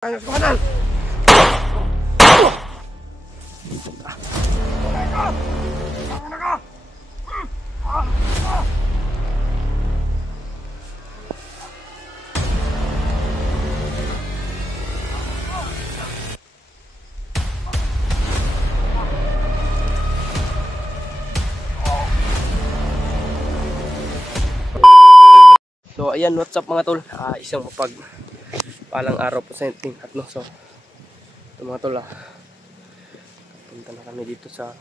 Ayos ko na! So ayan, what's up mga tol? Isang palang araw po sa ating tatlo. So ito mga tol, punta na kami dito sa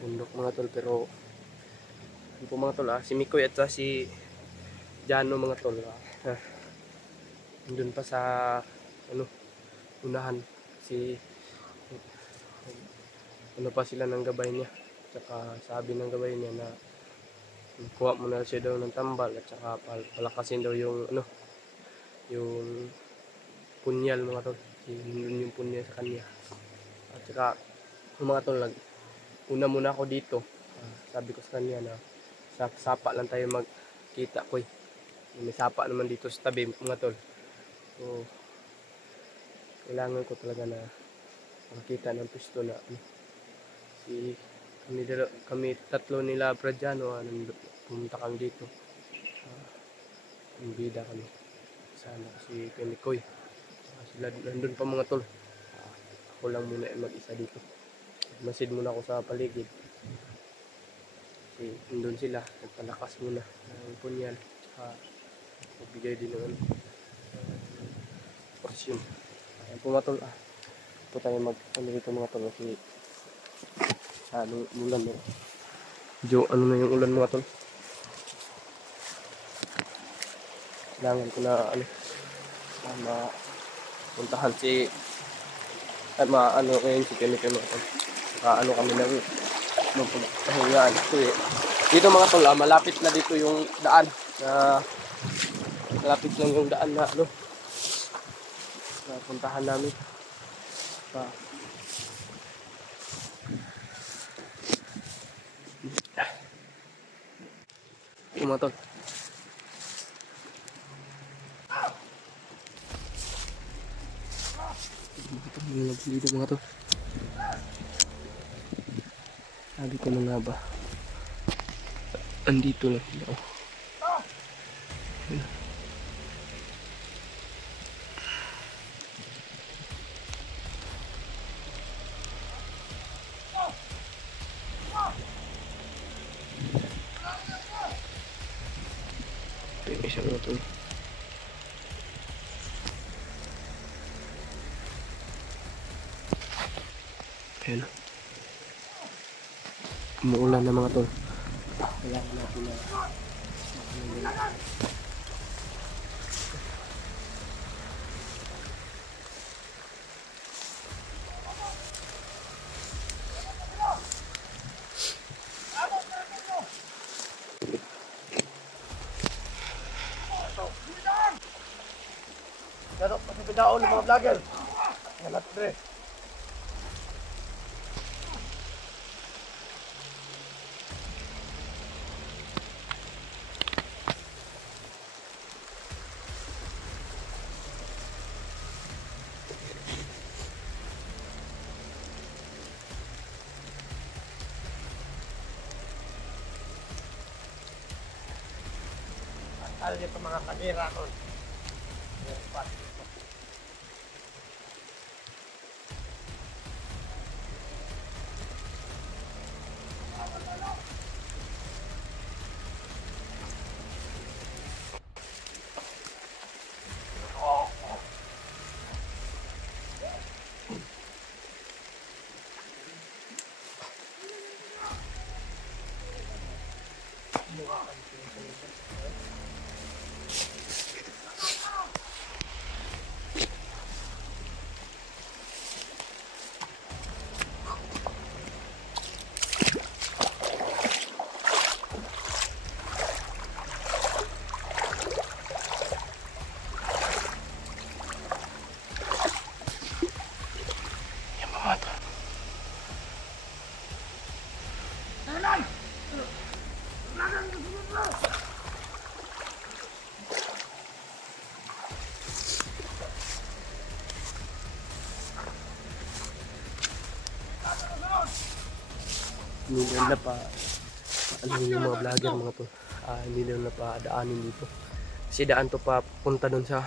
bundok mga tol. Pero ano po mga tol, si Mikoy at si Jano mga tol, nandun pa sa unahan. Pa sila ng gabay niya. Tsaka sabi ng gabay niya na kuha muna siya daw ng tambal at saka palakasin daw yung yung punyal mga tol. Yung punyal sa kanya. At saka mga tol, una muna ako dito. Sabi ko sa kanya na sa sapa lang tayo magkita ko. May sapa naman dito sa tabi mga tol. So kailangan ko talaga na makita ng pisto na kami tatlo nila Bradiano, pumunta kami dito. Bida kami sana si Mikoy. Sila nandun pa mga tol. Ako lang muna mag-isa dito. Masid muna ako sa paligid. Kasi nandun sila, nagpalakas muna ng punyal. Magbigay din ng orsyon. Ayan po mga tol. Po tayo dito mga tol. Kasi ulan mo. Ano na yung ulan mga tol. Kailangan ko na mapuntahan ngayon si Kemike mga tol. Kami na magpahingaan. Dito mga tol, malapit na dito yung daan na malapit lang yung daan na puntahan namin. Mga tol. Dito mga tol. Sabi ko na nga ba, andito lang sila. Isa mga tol. Ayan. Umuulan na mga tol. Kailangan natin na Dadok, pasipidaon ng mga vlogger. Yan natin dre. Pasal dito mga kamera ko. hindi nila pa ano yung mga vlogger mga tol, hindi nila pa daanin dito kasi daan to pa punta dun sa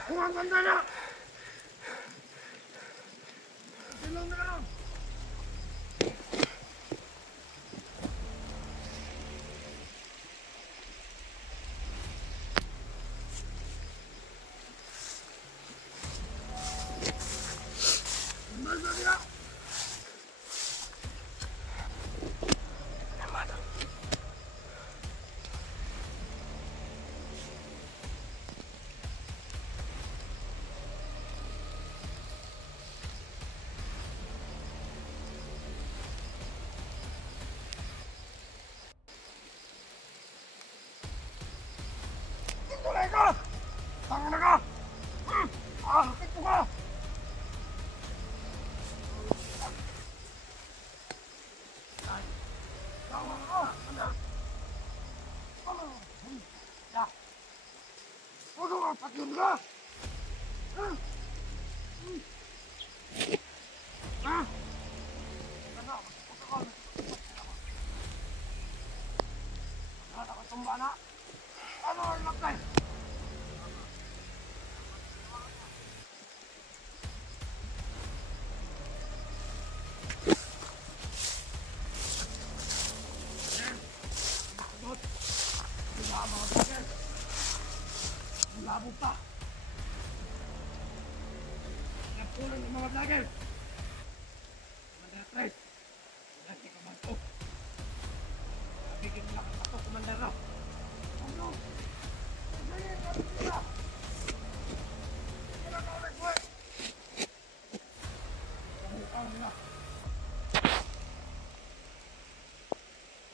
Labo pa. Nagpulang ng mga vlogger. Commander Tres. Lagi ka man po. Nabigyan nila ka pa, Commander Raw. Ano?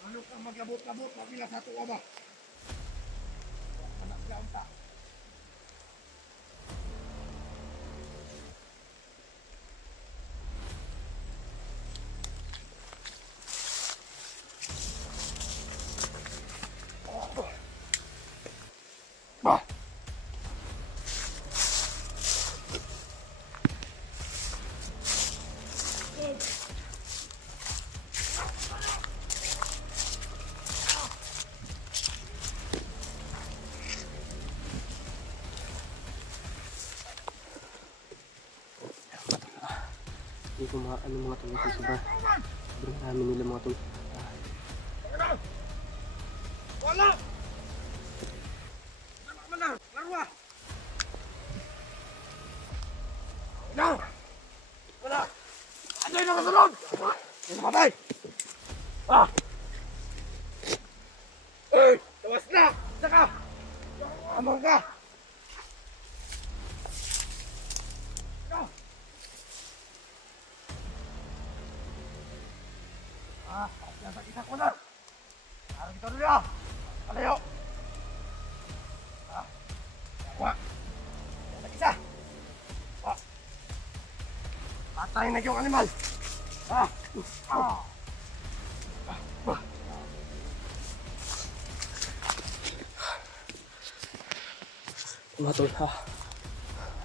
Ano kang maglabot-labot? Mabila sa tuwa ba? Anak lang ta. hindi ko ano mga tol ito sobrang dami nila mga tol. Wala! Wala! Larwa! Wala! Wala! Ano yung nakasunod? Yung patay! Ah! Eh! Tawas na! Saka! Amang ka! Kita ko na! Parang kita dulu ya! Alayo! Wah! Kita isa! Wah! Patay na yung animal! Ah! Ah! Mga tol,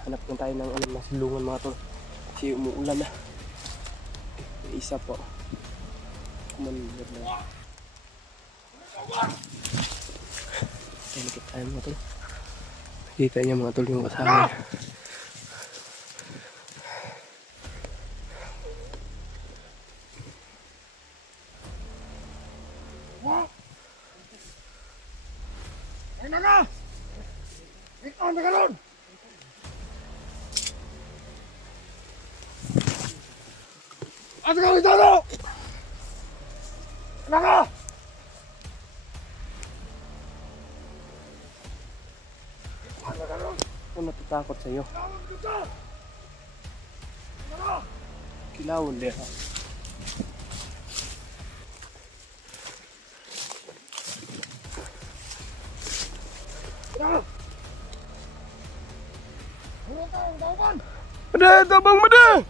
hanap na tayo ng masilungan mga tol kasi umuulan na. Isa po kumanilad na kaya nakita tayo mga tol, nakita niya mga tol yung kasama niya. Ay na ka! Ikaw na ka ron! Ano ka rin dito? Ano ka? Ano natatakot sa'yo? Kilawon din ha. Mada! Tabang mada!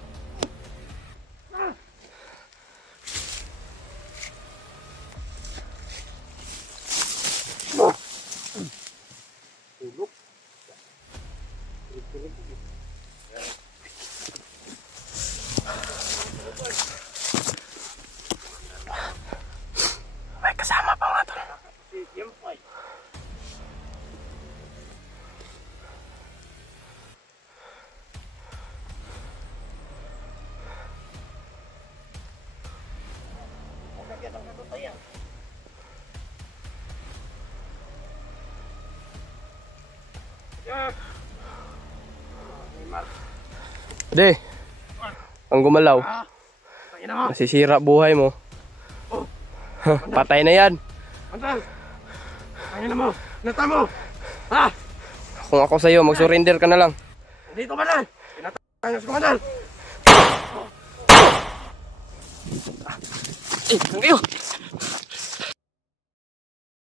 De, ang gumalaw. Tangina mo. Masisira buhay mo. Oh. Patay na yan. Mandal. Tangina mo. Nata mo. Ha? Kung ako sa'yo, mag-surrender ka na lang. Dito ba na? Pinatangos ko Mandal. Eh, hanggang kayo.